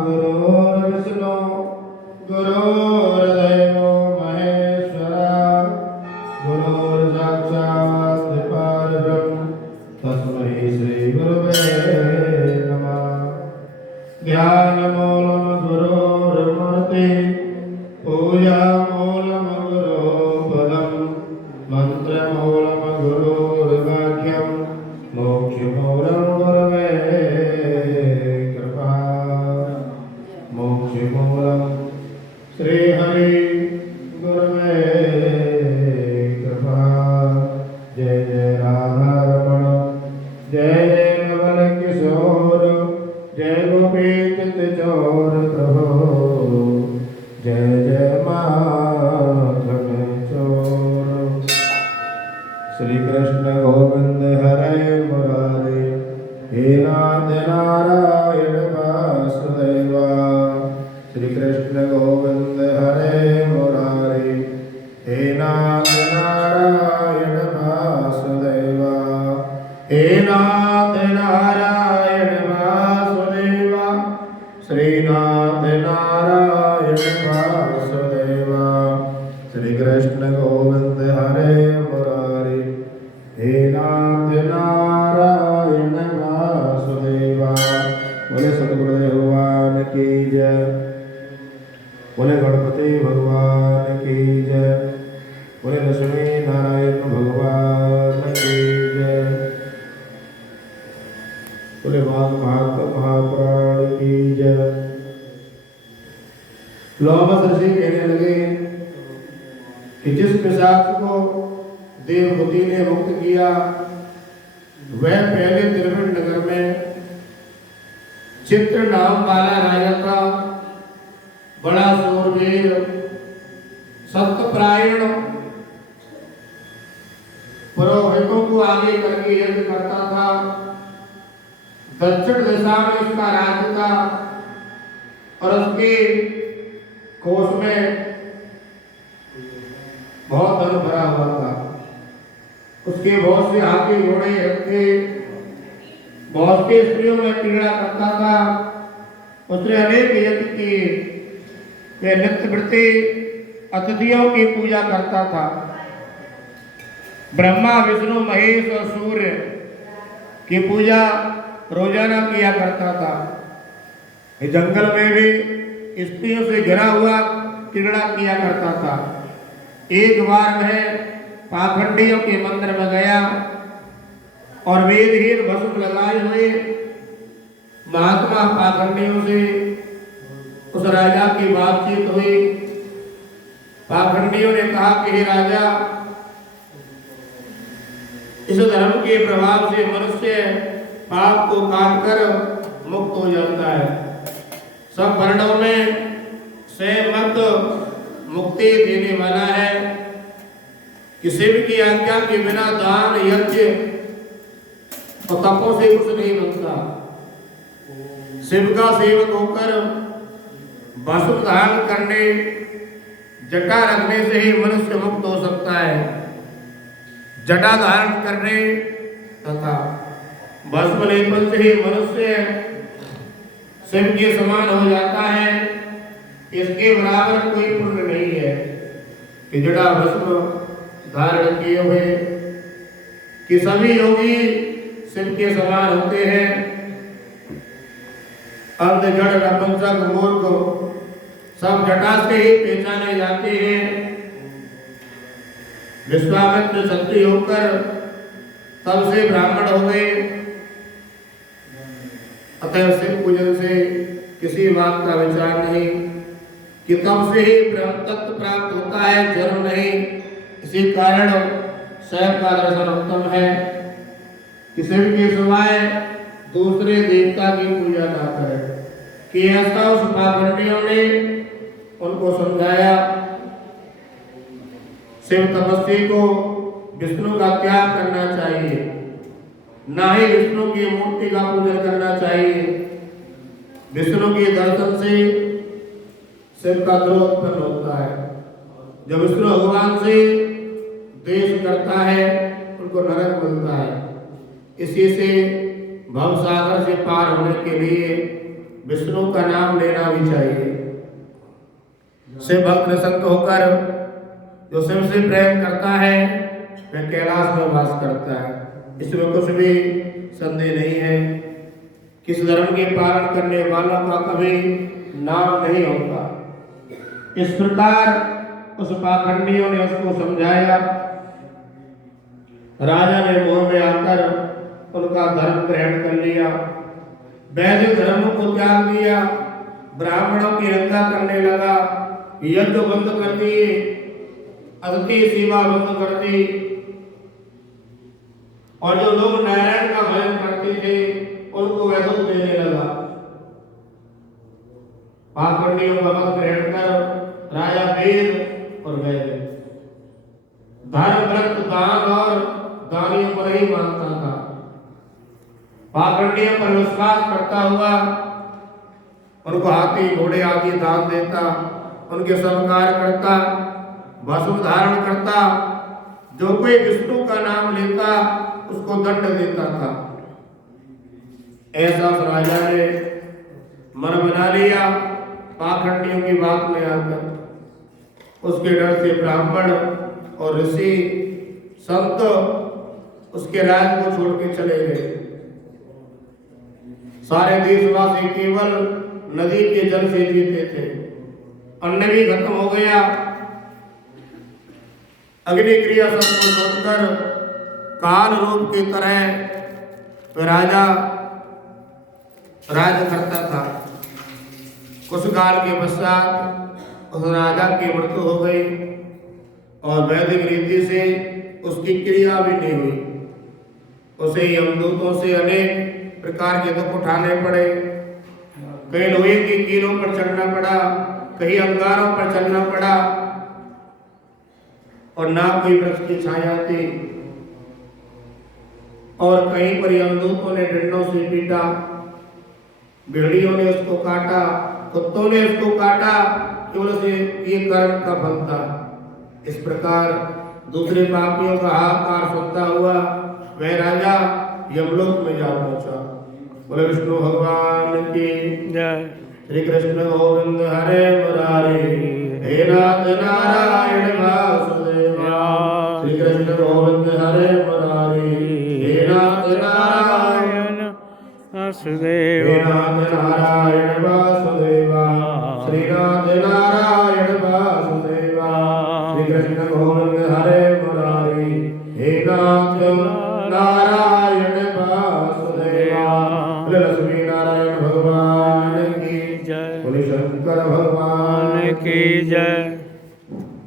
गुरुर्विष्णु गुरुर्देवो महेश्वरा गुरुर्साक्षात् परब्रह्म तस्मै श्री गुरुवे नमः। ध्यानमूलं गुरोर्मूर्ति पूजामूलं गुरोपदं मन्त्रमूलं गुरोर्वाक्यं मोक्षमूलं गुरवे कृपा। मोक्षमूलं श्रीहरि गुरवे कृपा। जय जय राधारमण जय जय नवल किशोर जय गोपीचित चोर प्रभो जय जय माधव चोर। श्री कृष्ण गोविंद हरे मुरारे हे नाथ नारायण वासुदेवा। श्री कृष्ण गोविंद हरे मुरारे हे नाथ नारायण वासुदेवा। हे नाथ नारायण वासुदेवा श्रीनाथ नारायण वासुदेवा। श्री कृष्ण गोविंद हरे मुरारे हे नाथ नारायण वासुदेवा। बोले सतगुरुदेव भगवान की जय। बोले गणपति भगवान की जय। बोले लक्ष्मी नारायण भगवान की जय। बोले भागवत महापुराण की जय। लोमस ऋषि कहने लगे कि जिस पिशाच को देवहूति ने मुक्त किया वह पहले त्रिवेण नगर में चित्र नाम वाला राजा था। बड़ा शूरवीर सत्यपरायण पुरोहितों को आगे करके यज्ञ करता था। दक्षिण दिशा में उसका राज्य था और उसके कोष में बहुत धन भरा हुआ था। उसके बहुत से हाथी घोड़े रखे, बहुत से स्त्रियों में पीड़ा करता था। उसने अनेक यज्ञ किए। वह नित्य वृत्ति अतिथियों की पूजा करता था। ब्रह्मा विष्णु महेश और सूर्य की पूजा रोजाना किया करता था। इस जंगल में भी स्त्रियों से घिरा हुआ क्रीड़ा किया करता था। एक बार वह पाखंडियों के मंदिर में गया और वेदहीन भस्म लगाए हुए महात्मा पाखंडियों से उस राजा की बातचीत हुई। पाखंडियों ने कहा कि हे राजा, इस धर्म के प्रभाव से मनुष्य पाप को काटकर मुक्त हो जाता है। सब वर्णों में से मत मुक्ति देने वाला है कि शिव की आज्ञा के बिना दान यज्ञ और तपों से कुछ नहीं बनता। शिव का सेवक होकर वस्त्र धारण करने जटा रखने से ही मनुष्य मुक्त हो सकता है। जटा धारण करने तथा भस्म लेपन से ही मनुष्य शिव के समान हो जाता है। इसके बराबर कोई पुण्य नहीं है कि जटा भस्म धारण किए हुए कि सभी योगी शिव के समान होते हैं। अंध जड़ नपुंसक मूर्ख सब जटा से ही पहचाने जाते हैं। विश्वामित्र क्षत्रिय होकर तब से ब्राह्मण हो गए। अतः शिव पूजन से किसी बात का विचार नहीं कि तब से ही ब्रह्म तत्व प्राप्त होता है, जन्म नहीं। इसी कारण शिव का दर्शन उत्तम है कि शिव के सिवाय दूसरे देवता की पूजा ना करें। कि ऐसा उस पाखंडियों ने उनको समझाया। शिव तपस्वी को विष्णु का त्याग करना चाहिए, ना ही विष्णु की मूर्ति का पूजन करना चाहिए। विष्णु के दर्शन से शिव का द्रोह उत्पन्न होता है। जब विष्णु भगवान से द्वेष करता है उनको नरक मिलता है। इसी से भव सागर से पार होने के लिए विष्णु का नाम लेना भी चाहिए। शिव भक्त निसंग होकर जो शिव से प्रेम करता है वह कैलाश में वास करता है, इसमें कुछ भी संदेह नहीं है। किस धर्म के पालन करने वालों का कभी नाम नहीं होता। इस प्रकार उस पाखंडियों ने उसको समझाया। राजा ने मोह में आकर उनका धर्म ग्रहण कर लिया, वैदिक धर्म को त्याग दिया, ब्राह्मणों की निंदा करने लगा, यज्ञ बंद कर दिए, अतिथि सेवा बंद कर दी, और जो लोग नारायण का भजन करते थे उनको वैदों देने लगा। पाखंडियों का मत ग्रहण कर राजा वेद और वैद, धर्म व्रत दान और दानियों पर ही मानता था। पाखंडियों पर विश्वास करता हुआ उनको हाथी घोड़े आदि दान देता, उनके सब कार्य करता, भस्म धारण करता, जो कोई विष्णु का नाम लेता उसको दंड देता था। ऐसा राजा ने मन बना लिया पाखंडियों की बात में आकर। उसके डर से ब्राह्मण और ऋषि संत उसके राज को छोड़ के चले गए। सारे देशवासी केवल नदी के जल से जीते थे, अन्न भी खत्म हो गया। अग्नि क्रिया सब को छोड़कर काल रूप की तरह राजा राज करता था। कुछ काल के पश्चात उस राजा की मृत्यु हो गई और वैदिक रीति से उसकी क्रिया भी नहीं हुई। उसे यमदूतों से अनेक प्रकार के दुख उठाने पड़े। कहीं लोहे की कीलों पर चढ़ना पड़ा, कहीं अंगारों पर चलना पड़ा, और ना कोई वृक्ष की छाया थी, और कहीं पर यमदूतों ने डंडों से पीटा, भेड़ियों ने उसको काटा, कुत्तों ने उसको काटा, केवल से ये कर्म का फल था। इस प्रकार दूसरे पापियों का हाहाकार सुनता हुआ वह राजा यमलोक में जा पहुंचा। बोले विष्णु भगवान की जय। श्री कृष्ण गोविंद हरे मुरारी, हे नाथ नारायण वासुदेवा। श्री कृष्ण गोविंद हरे मुरारी, हे नाथ नारायण वासुदेवा। हे नाथ नारायण वासुदेवा, श्रीनाथ नारायण वासुदेवा। श्री कृष्ण गोविंद हरे मुरारी, हे नाथ नारायण वासुदेवा। लक्ष्मी नारायण भगवान की जय, शंकर भगवान की जय।